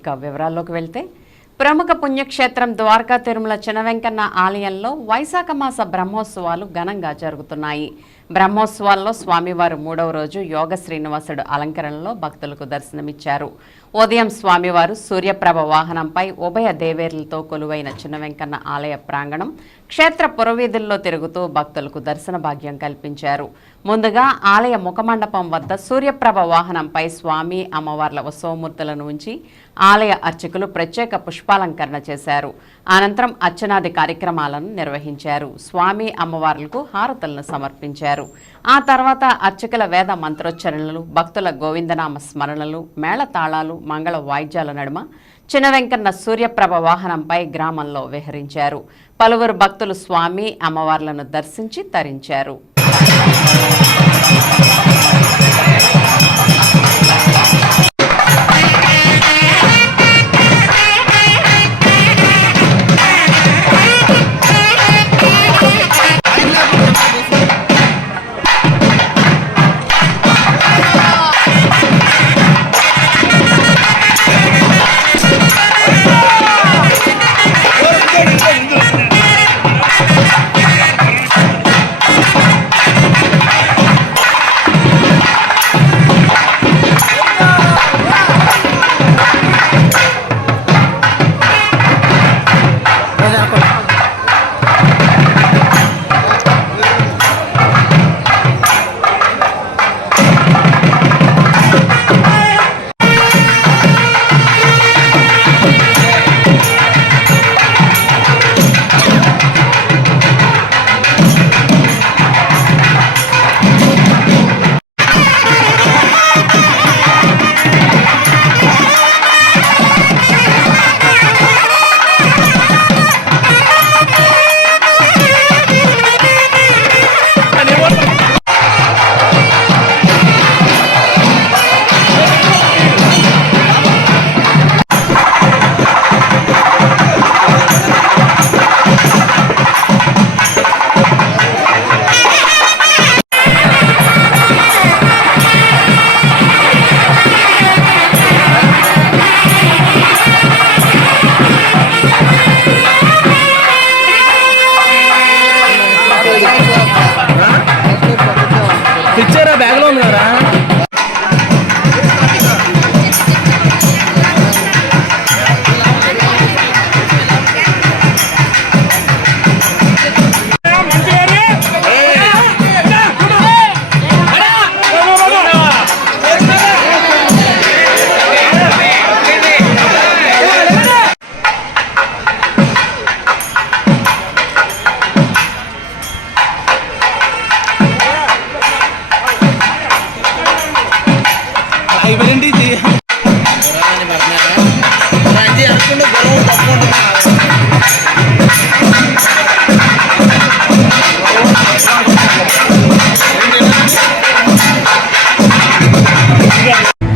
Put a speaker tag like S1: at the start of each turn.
S1: ఇక వివరాల్లోకి వెళ్తే ప్రముఖ పుణ్యక్షేత్రం ద్వారకా తిరుమల చినవెంకన్న ఆలయంలో వైశాఖ మాస బ్రహ్మోత్సవాలు ఘనంగా జరుగుతున్నాయి. బ్రహ్మోత్సవాల్లో స్వామివారు మూడవ రోజు యోగ శ్రీనివాసుడు అలంకరణలో భక్తులకు దర్శనమిచ్చారు. ఉదయం స్వామివారు సూర్యప్రభ వాహనంపై ఉభయ దేవేర్లతో కొలువైన చిన్న వెంకన్న ఆలయ ప్రాంగణం క్షేత్ర పురవీధుల్లో తిరుగుతూ భక్తులకు దర్శన భాగ్యం కల్పించారు. ముందుగా ఆలయ ముఖమండపం వద్ద సూర్యప్రభ వాహనంపై స్వామి అమ్మవార్ల ఉత్సవమూర్తులను ఉంచి ఆలయ అర్చకులు ప్రత్యేక పుష్పాలంకరణ చేశారు. అనంతరం అర్చనాది కార్యక్రమాలను నిర్వహించారు. స్వామి అమ్మవార్లకు హారతులను సమర్పించారు. ఆ తర్వాత అర్చకుల వేద మంత్రోచ్చరణలు భక్తుల గోవిందనామ స్మరణలు మేళతాళాలు మంగళ వాయిద్యాల నడుమ చిన్న వెంకన్న సూర్యప్రభ వాహనంపై గ్రామంలో విహరించారు. పలువురు భక్తులు స్వామి అమ్మవార్లను దర్శించి తరించారు.
S2: ఎవరండి ఇది? అనుకుంటే గుర్రం తప్పుకుంటున్నా